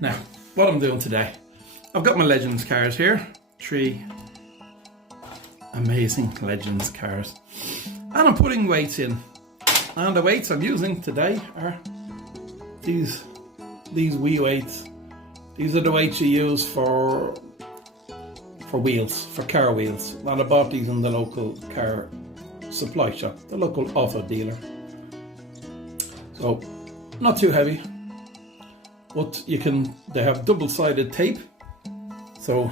Now, what I'm doing today, I've got my Legends cars here, 3 amazing Legends cars, and I'm putting weights in, and the weights I'm using today are these wee weights. These are the weights you use for wheels, for car wheels, and I bought these in the local car supply shop, the local auto dealer. So, not too heavy, but they have double-sided tape, so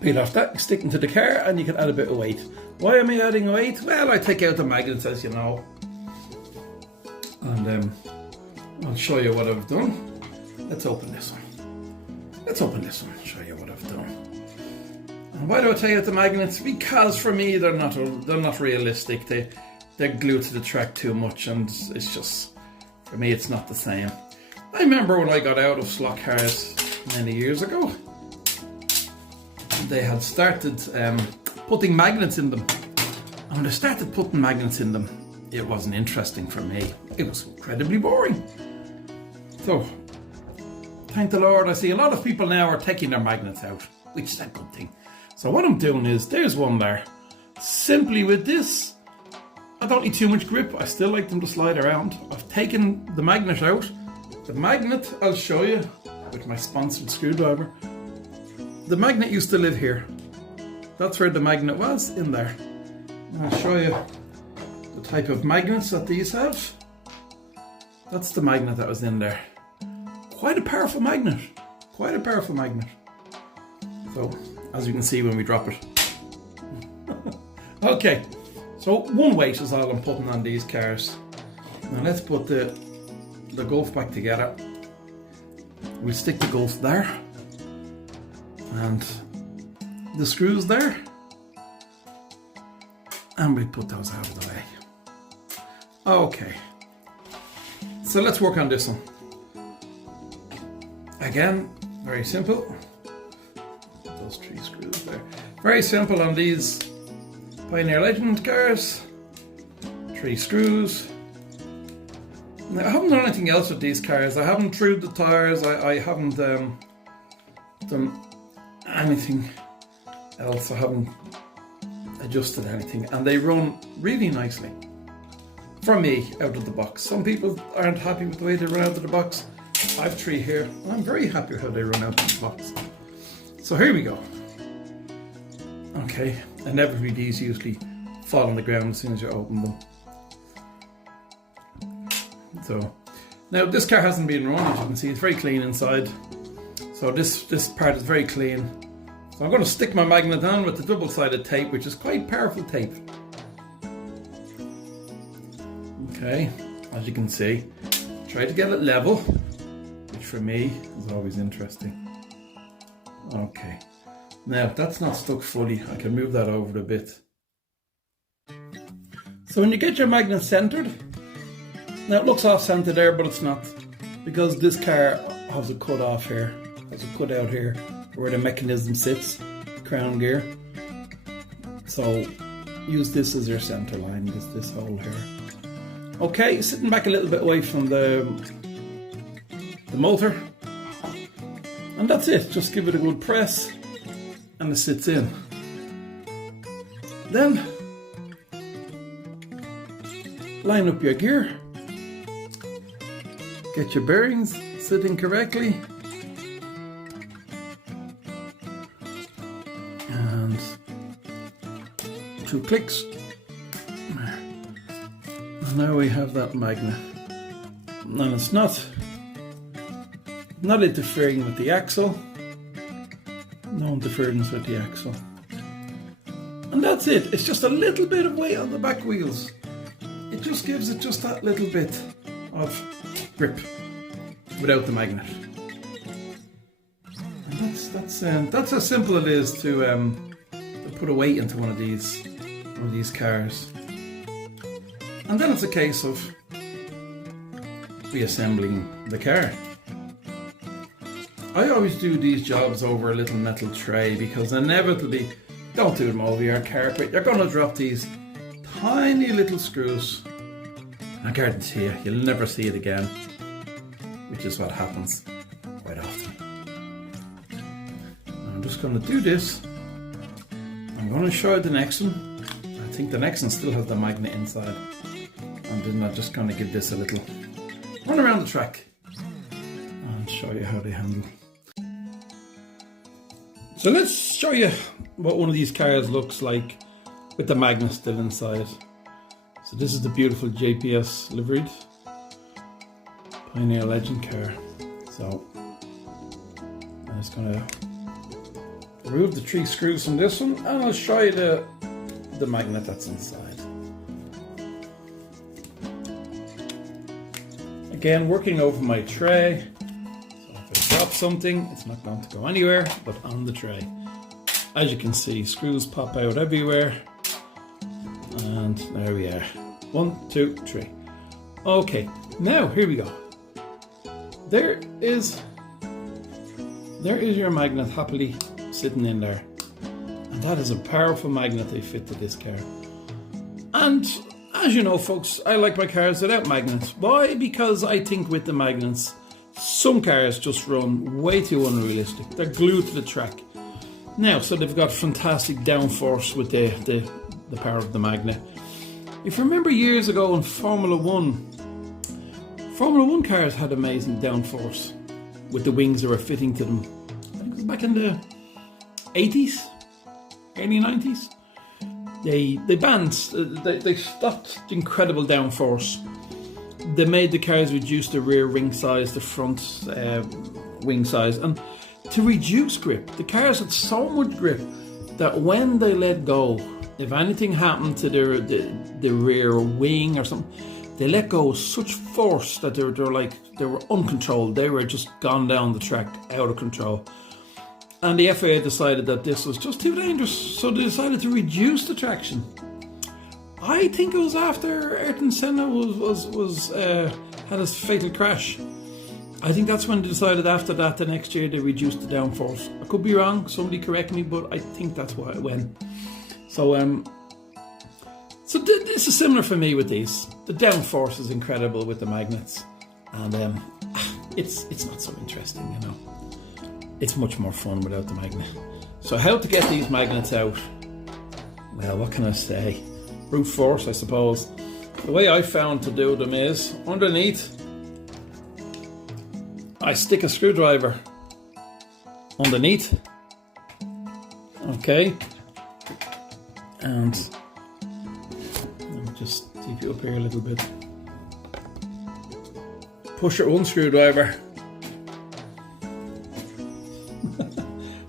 peel off that, stick into the car, and you can add a bit of weight. Why am I adding weight? Well, I take out the magnets, as you know, and I'll show you what I've done. Let's open this one. Show you what I've done. And why do I take out the magnets? Because for me, they're not realistic. They're glued to the track too much, and it's just, for me, it's not the same. I remember when I got out of slot cars many years ago, they had started putting magnets in them. And when they started putting magnets in them, it wasn't interesting for me. It was incredibly boring. So, thank the Lord, I see a lot of people now are taking their magnets out, which is a good thing. So what I'm doing is, there's one there. Simply with this, I don't need too much grip. I still like them to slide around. I've taken the magnet out. The magnet, I'll show you with my sponsored screwdriver. The magnet used to live here. That's where the magnet was, in there. And I'll show you the type of magnets that these have. That's the magnet that was in there. Quite a powerful magnet. So, as you can see when we drop it. Okay, so one weight is all I'm putting on these cars. Now let's put the gulf back together. We'll stick the gulf there, and the screws there, and we put those out of the way. Okay, so let's work on this one. Again, very simple. Those 3 screws there. Very simple on these Pioneer Legend cars. 3 screws. Now, I haven't done anything else with these cars. I haven't trued the tires. I haven't done anything else. I haven't adjusted anything, and they run really nicely. For me, out of the box. Some people aren't happy with the way they run out of the box. I have 3 here, and I'm very happy with how they run out of the box. So here we go. Okay, inevitably these usually fall on the ground as soon as you open them. So, now this car hasn't been run, as you can see, it's very clean inside. So this part is very clean. So I'm going to stick my magnet on with the double-sided tape, which is quite powerful tape. Okay, as you can see, try to get it level, which for me is always interesting. Okay, now that's not stuck fully. I can move that over a bit. So when you get your magnet centered, now it looks off-centered there, but it's not, because this car has a cut off here, has a cut out here where the mechanism sits, crown gear. So use this as your center line, this hole here. Okay, sitting back a little bit away from the motor, and that's it. Just give it a good press and it sits in. Then line up your gear, get your bearings sitting correctly, and 2 clicks. And now we have that magnet, and it's not interfering with the axle. No interference with the axle. And that's it. It's just a little bit of weight on the back wheels. It just gives it just that little bit of grip without the magnet. And that's how simple it is to put a weight into one of these cars. And then it's a case of reassembling the car. I always do these jobs over a little metal tray, because inevitably, don't do them over your carpet, you're going to drop these tiny little screws. I guarantee you'll never see it again, which is what happens quite right off. I'm just going to do this. I'm going to show you the next one. I think the next one still has the magnet inside. And then I'm just going to give this a little run around the track and show you how they handle. So let's show you what one of these cars looks like with the magnet still inside. So this is the beautiful JPS liveried Pioneer Legend car. So I'm just going to remove the 3 screws from this one, and I'll show you the magnet that's inside. Again, working over my tray, so if I drop something, it's not going to go anywhere but on the tray. As you can see, screws pop out everywhere, and there we are. 1, 2, 3. Okay, now here we go. There is your magnet happily sitting in there, and that is a powerful magnet they fit to this car. And as you know, folks, I like my cars without magnets. Why? Because I think with the magnets, some cars just run way too unrealistic. They're glued to the track. Now, so they've got fantastic downforce with the power of the magnet. If you remember years ago in Formula 1 cars had amazing downforce with the wings that were fitting to them. I think it was back in the 80s, early 90s. They stopped the incredible downforce. They made the cars reduce the rear wing size, the front wing size, and to reduce grip. The cars had so much grip that when they let go, if anything happened to the rear wing or something, they let go with such force that they were uncontrolled. They were just gone down the track, out of control. And the FIA decided that this was just too dangerous, so they decided to reduce the traction. I think it was after Ayrton Senna had his fatal crash. I think that's when they decided after that the next year they reduced the downforce. I could be wrong, somebody correct me, but I think that's why it went. So this is similar for me with these. The downforce is incredible with the magnets, and it's not so interesting, you know. It's much more fun without the magnet. So how to get these magnets out? Well, what can I say? Brute force, I suppose. The way I found to do them is, underneath, I stick a screwdriver underneath. Okay. And let me just tip you up here a little bit. Push it one screwdriver.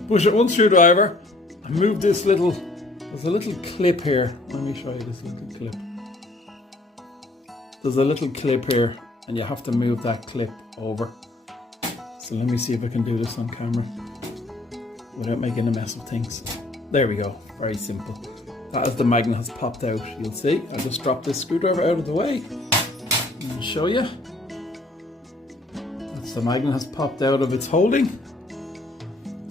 Push it one screwdriver and move this little, there's a little clip here. Let me show you this little clip. There's a little clip here and you have to move that clip over. So let me see if I can do this on camera without making a mess of things. There we go, very simple. That as the magnet has popped out, you'll see. I'll just drop this screwdriver out of the way and I'll show you. That's the magnet has popped out of its holding.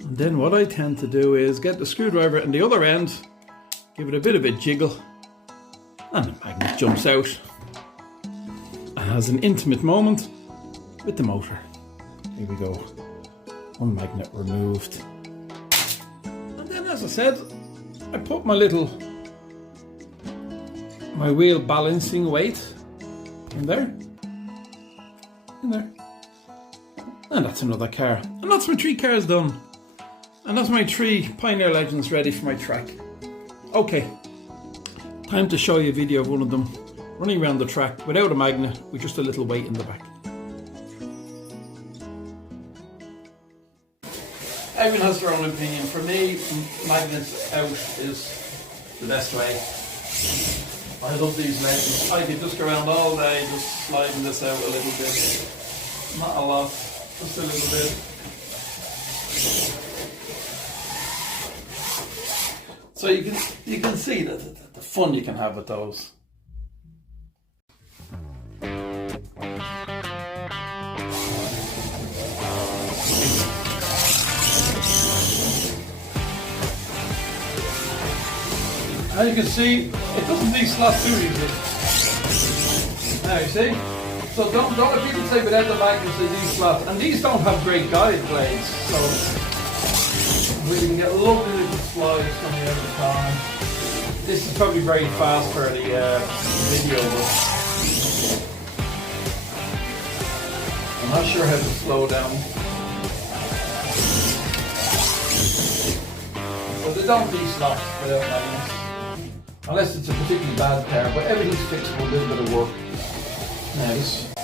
And then what I tend to do is get the screwdriver in the other end, give it a bit of a jiggle, and the magnet jumps out and has an intimate moment with the motor. Here we go. One magnet removed. And then, as I said, I put my wheel balancing weight in there. And that's another car. And that's my 3 cars done. And that's my 3 Pioneer Legends ready for my track. Okay, time to show you a video of one of them running around the track without a magnet with just a little weight in the back. Everyone has their own opinion. For me, magnets out is the best way. I love these Legends. I could just go around all day just sliding this out a little bit. Not a lot, just a little bit. So you can see the fun you can have with those. As you can see, it doesn't need slot 2 either. Now you see, So don't let people say without the magnets they de-slot. And these don't have great guide blades, so we can get lovely little slides coming out of the time. This is probably very fast for the video, but I'm not sure how to slow down. So they don't de-slot without magnets. Unless it's a particularly bad pair, but everything's fixed with a little bit of work. Nice.